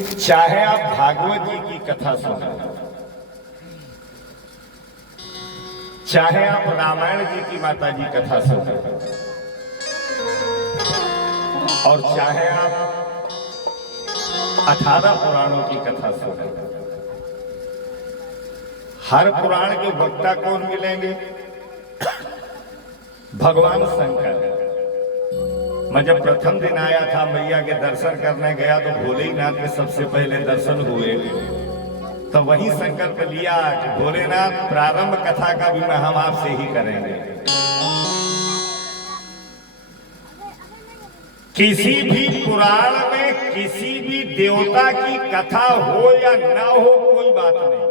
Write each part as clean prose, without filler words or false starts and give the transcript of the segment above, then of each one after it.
चाहे आप भागवत जी की कथा सुने, चाहे आप रामायण जी की माता जी कथा सुने, और चाहे आप 18 पुराणों की कथा सुने, हर पुराण के वक्ता कौन मिलेंगे? भगवान शंकर। मैं जब प्रथम दिन आया था, मैया के दर्शन करने गया तो भोलेनाथ के सबसे पहले दर्शन हुए। तो वही संकल्प लिया कि भोलेनाथ प्रारंभ कथा का भी हम आपसे ही करेंगे। किसी भी पुराण में किसी भी देवता की कथा हो या ना हो कोई बात नहीं,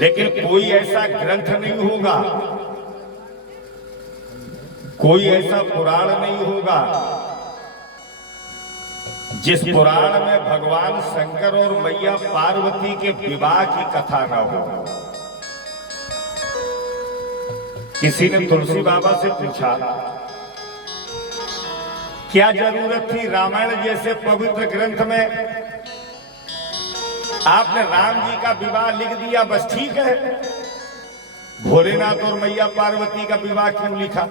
लेकिन कोई ऐसा ग्रंथ नहीं होगा, कोई ऐसा पुराण नहीं होगा जिस पुराण में भगवान शंकर और मैया पार्वती के विवाह की कथा ना हो। किसी ने तुलसी बाबा से पूछा, क्या जरूरत थी रामायण जैसे पवित्र ग्रंथ में आपने राम जी का विवाह लिख दिया, बस ठीक है, भोलेनाथ और मैया पार्वती का विवाह क्यों लिखा?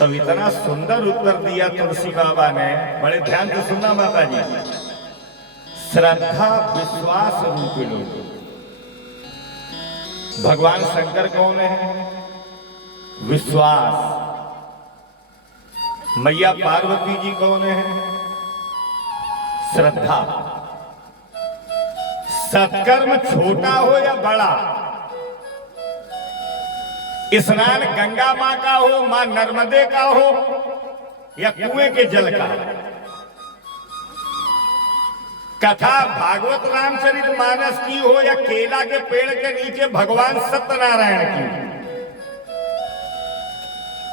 तब इतना सुंदर उत्तर दिया तुलसी बाबा ने, बड़े ध्यान से सुनना माता जी। श्रद्धा विश्वास रूपिणी। भगवान शंकर कौन है? विश्वास। मैया पार्वती जी कौन है? श्रद्धा। सत्कर्म छोटा हो या बड़ा, स्नान गंगा मां का हो, मां नर्मदे का हो, या कुएं के जल का, कथा भागवत रामचरित मानस की हो या केला के पेड़ के नीचे भगवान सत्यनारायण की,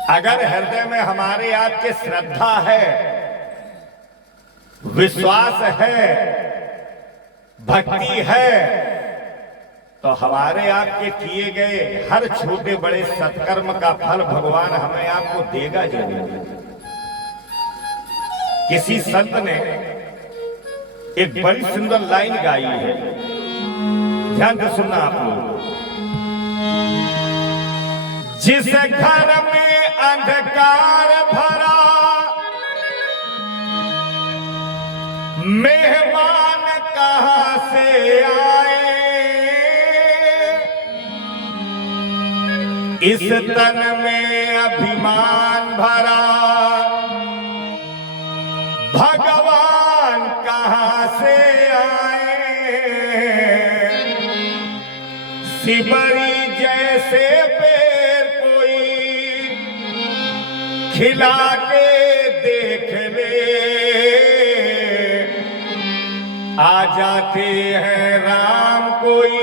अगर हृदय में हमारे आपके श्रद्धा है, विश्वास है, भक्ति है, तो हमारे आपके किए गए हर छोटे बड़े सत्कर्म का फल भगवान हमें आपको देगा जरूर। किसी संत ने एक बड़ी सुंदर लाइन गाई है, ध्यान से सुनना आप लोग। जिस घर में अंधकार भरा, मेहमान कहां से आए, इस तन में अभिमान भरा, भगवान कहां से आए, सिबरी जैसे पेड़ कोई खिला के देख ले, आ जाते हैं राम कोई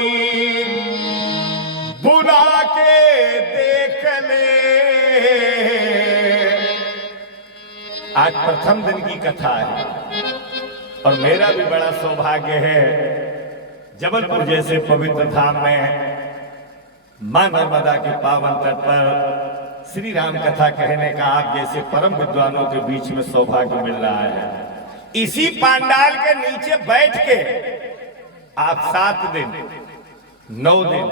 बुला के देख ले। आज प्रथम दिन की कथा है और मेरा भी बड़ा सौभाग्य है जबलपुर जैसे पवित्र धाम में मां नर्मदा के पावन तट पर श्री राम कथा कहने का आप जैसे परम विद्वानों के बीच में सौभाग्य मिल रहा है। इसी पांडाल के नीचे बैठ के आप 7 दिन 9 दिन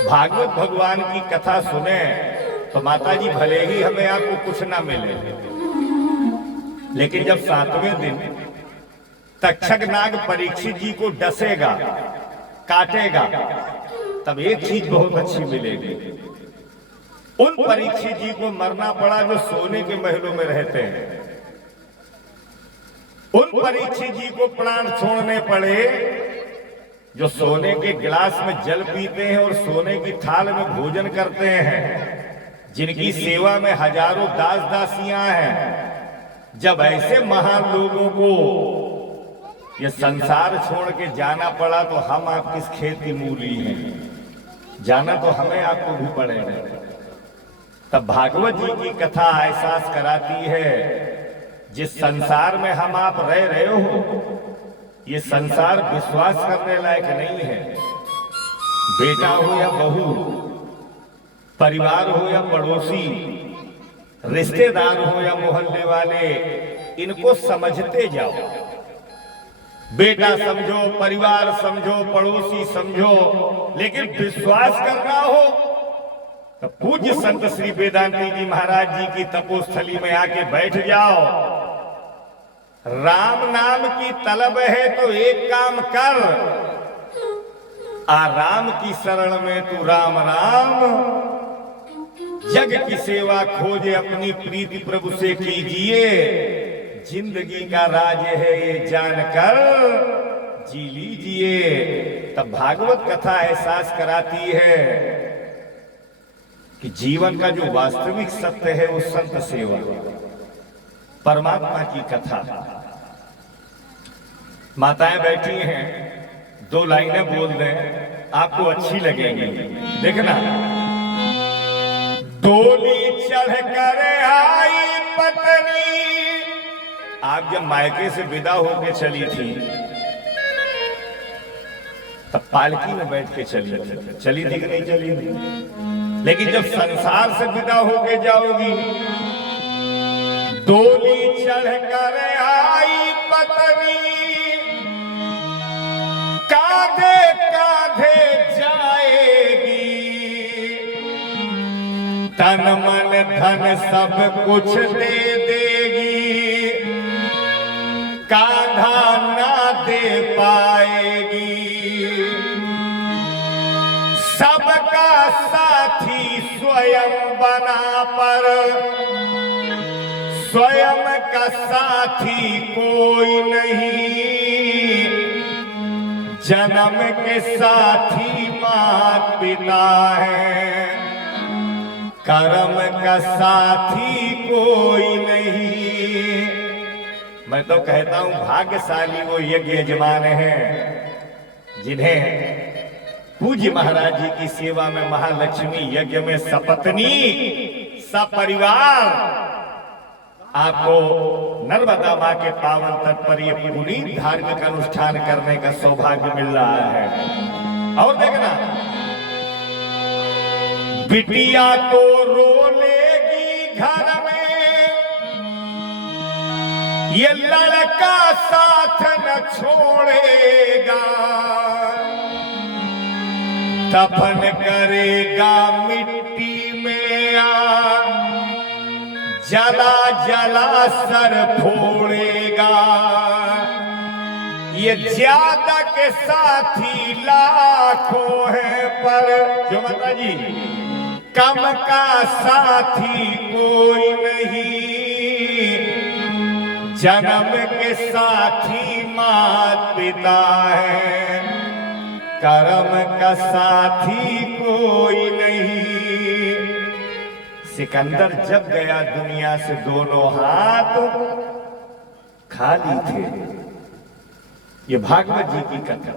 भागवत भगवान की कथा सुने तो माता जी भले ही हमें आपको कुछ ना मिले, लेकिन जब 7वें दिन तक्षक नाग परीक्षित जी को डसेगा, काटेगा, तब एक चीज बहुत अच्छी मिलेगी। उन परीक्षित जी को मरना पड़ा जो सोने के महलों में रहते हैं, उन परीक्षित जी को प्राण छोड़ने पड़े जो सोने के गिलास में जल पीते हैं और सोने की थाल में भोजन करते हैं, जिनकी सेवा में हजारों दास दासियां हैं। जब ऐसे महान लोगों को ये संसार छोड़ के जाना पड़ा तो हम आप किस खेत की मूली हैं, जाना तो हमें आपको भी पड़ेगा। तब भागवत जी की कथा एहसास कराती है, जिस संसार में हम आप रह रहे हो ये संसार विश्वास करने लायक नहीं है। बेटा हो या बहू, परिवार हो या पड़ोसी, रिश्तेदार हो या मोहल्ले वाले, इनको समझते जाओ। बेटा समझो, परिवार समझो, पड़ोसी समझो, लेकिन विश्वास करना हो तो पूज्य संत श्री वेदांती जी महाराज जी की तपोस्थली में आके बैठ जाओ। राम नाम की तलब है तो एक काम कर, आराम की शरण में तू राम राम, जग की सेवा खोजे अपनी प्रीति प्रभु से कीजिए। जिंदगी का राज है ये जानकर जी लीजिए। तब भागवत कथा एहसास कराती है कि जीवन का जो वास्तविक सत्य है वो संत सेवा, परमात्मा की कथा। माताएं बैठी हैं, 2 लाइनें बोल दें, आपको अच्छी लगेंगी। देखना, डोली चढ़ कर आई पत्नी, आप जब मायके से विदा होके चली थी तब पालकी में बैठ के चली थी कि नहीं चली थी? लेकिन जब संसार से विदा होके जाओगी, डोली चढ़ कर आई पत्नी, कांधे कांधे जाएगी, तन मन धन सब कुछ दे देगी, कांधा ना दे पाएगी। सबका साथी स्वयं बना पर स्वयं का साथी कोई नहीं, जन्म के साथी माता पिता है, कर्म का साथी कोई नहीं। मैं तो कहता हूं भाग्यशाली वो यज्ञ यजमान है जिन्हें पूज्य महाराज जी की सेवा में महालक्ष्मी यज्ञ में सपत्नी सपरिवार आपको नर्मदा मां के पावन तट पर यह पुनीत धार्मिक अनुष्ठान करने का सौभाग्य मिल रहा है। और देखना, बिटिया तो रो लेगी घर में, ये लड़का साथ न छोड़ेगा, दफन करेगा मिट्टी में जला जला सर फोड़ेगा। ये ज्यादा के साथी लाखों है पर जो माता जी कम का साथी कोई नहीं, जन्म के साथी माता पिता है, कर्म का साथी कोई नहीं। सिकंदर जब गया दुनिया से दोनों हाथ खाली थे, ये भागवत जी की कथा।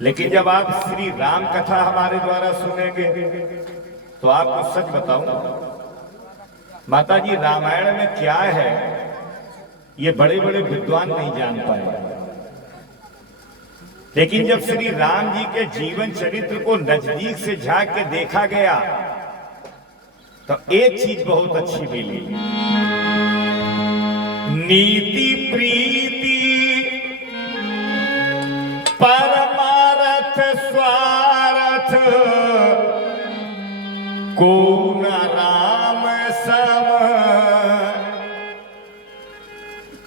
लेकिन जब आप श्री राम कथा हमारे द्वारा सुनेंगे तो आपको सच बताऊं, माता जी रामायण में क्या है ये बड़े बड़े विद्वान नहीं जान पाए। लेकिन जब श्री राम जी के जीवन चरित्र को नजदीक से झांक के देखा गया तो एक चीज बहुत अच्छी मिली, नीति प्रीति परमार्थ स्वार्थ को न राम सम।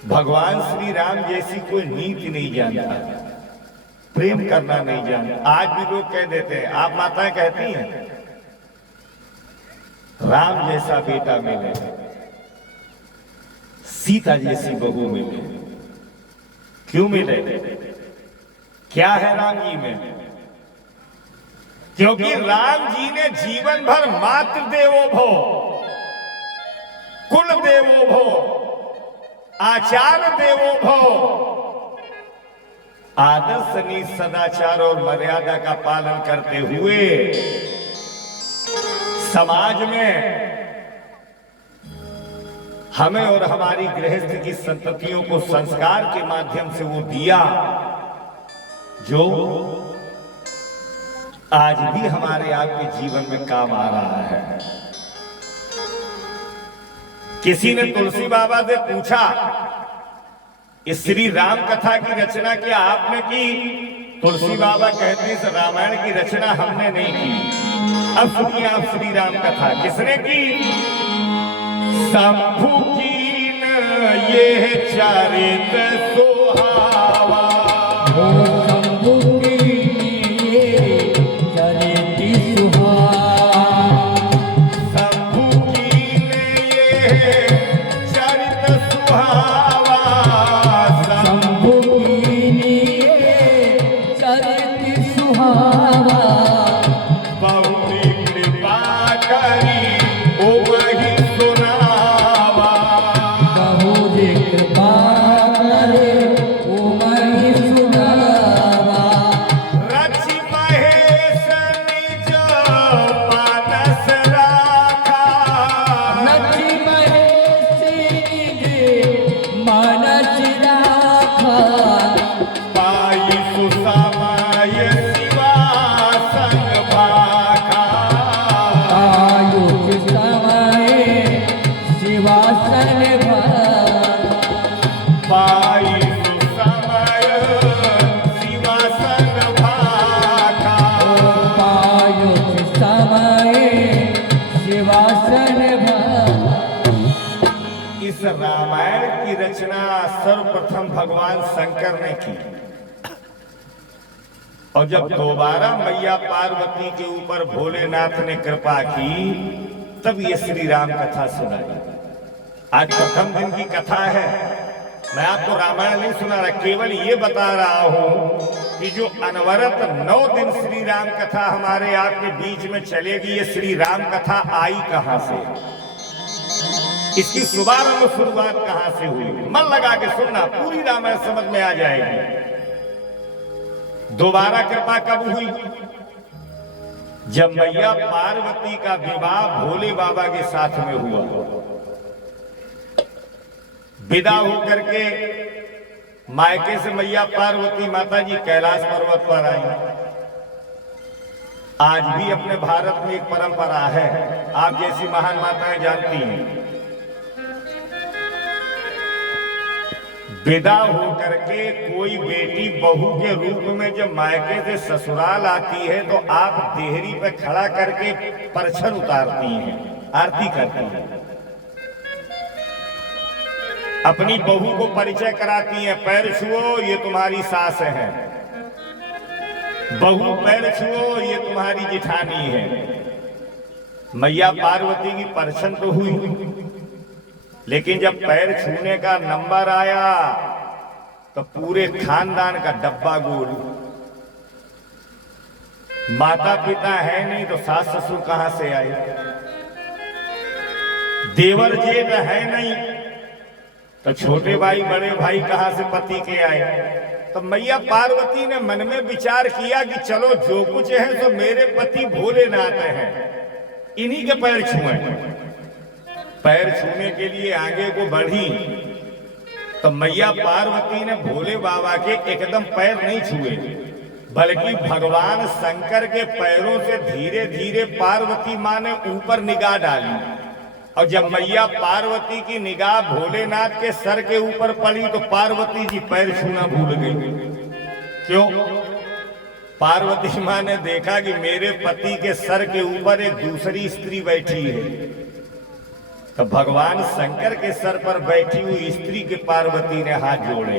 भगवान श्री राम जैसी कोई नीति नहीं जानता, प्रेम करना नहीं जानता। आज भी लोग कह देते हैं, आप माताएं कहती हैं राम जैसा बेटा मिले, सीता जैसी बहू मिले। क्यों मिले? क्या है राम जी में? क्योंकि राम जी ने जीवन भर मातृ देवो भव, कुल देवो भव, आचार्य देवो भव, आदर्श नीति सदाचार और मर्यादा का पालन करते हुए समाज में हमें और हमारी गृहस्थ की संततियों को संस्कार के माध्यम से वो दिया जो आज भी हमारे आपके जीवन में काम आ रहा है। किसी ने तुलसी बाबा से पूछा, इस श्री राम कथा की रचना क्या आपने की? तुलसी बाबा कहते हैं रामायण की रचना हमने नहीं की। अब सुनिए आप श्री राम कथा किसने की? शंभु कीन ये चरित सुहावा, शंभु कीन ये चरित सुहावा, शंभु कीन ये चरित सुहावा, शंभु कीन ये चरित सुहावा, बहुरी कृपा करी ओ वही सुनावा, बहुरी कृपा करे ओ महि सुनावा, रचि महेश निज मानस राखा, नचि महेश निज मानस राखा, पाई सुसमय शिवासन भाखा, आयुष समय शिवासन भाखा, पाई सुसमय शिवासन भाखा। आयुष समय शिवासन भाखा। इस रामायण की रचना सर्वप्रथम भगवान शंकर ने की, और जब दोबारा मैया पार्वती के ऊपर भोलेनाथ ने कृपा की, तब ये श्री राम कथा सुनाई। आज प्रथम दिन की कथा है। मैं आपको रामायण नहीं सुना रहा, केवल ये बता रहा हूं कि जो अनवरत 9 दिन श्री राम कथा हमारे आपके बीच में चलेगी, ये श्री राम कथा आई कहां से, इसकी शुभारंभ शुरुआत कहां से हुई? मन लगा के सुनना, पूरी रामायण समझ में आ जाएगी। दोबारा कृपा कब हुई? जब मैया पार्वती का विवाह भोले बाबा के साथ में हुआ। विदा होकर के मायके से मैया पार्वती माता जी कैलाश पर्वत पर आई। आज भी अपने भारत में एक परंपरा है, आप जैसी महान माताएं जानती हैं। विदा होकर के कोई बेटी बहू के रूप में जब मायके से ससुराल आती है, तो आप देहरी पे खड़ा करके परछन उतारती हैं, आरती करती हैं, अपनी बहू को परिचय कराती हैं। पैर छुओ, ये तुम्हारी सास है। बहू पैर छुओ, ये तुम्हारी जिठानी है। मैया पार्वती की परछन तो हुई, लेकिन जब पैर छूने का नंबर आया तो पूरे खानदान का डब्बा गोल। माता पिता है नहीं तो सास ससुर कहां से आए? देवर जेठ है नहीं तो छोटे भाई बड़े भाई कहां से पति के आए? तो मैया पार्वती ने मन में विचार किया कि चलो जो कुछ है तो मेरे पति भोलेनाथ हैं, इन्हीं के पैर छुए। पैर छूने के लिए आगे को बढ़ी तो मैया पार्वती ने भोले बाबा के एकदम पैर नहीं छुए, बल्कि भगवान शंकर के पैरों से धीरे धीरे पार्वती मां ने ऊपर निगाह डाली। और जब मैया पार्वती की निगाह भोलेनाथ के सर के ऊपर पड़ी तो पार्वती जी पैर छूना भूल गई। क्यों? पार्वती मां ने देखा कि मेरे पति के सर के ऊपर एक दूसरी स्त्री बैठी है। तो भगवान शंकर के सर पर बैठी हुई स्त्री के पार्वती ने हाथ जोड़े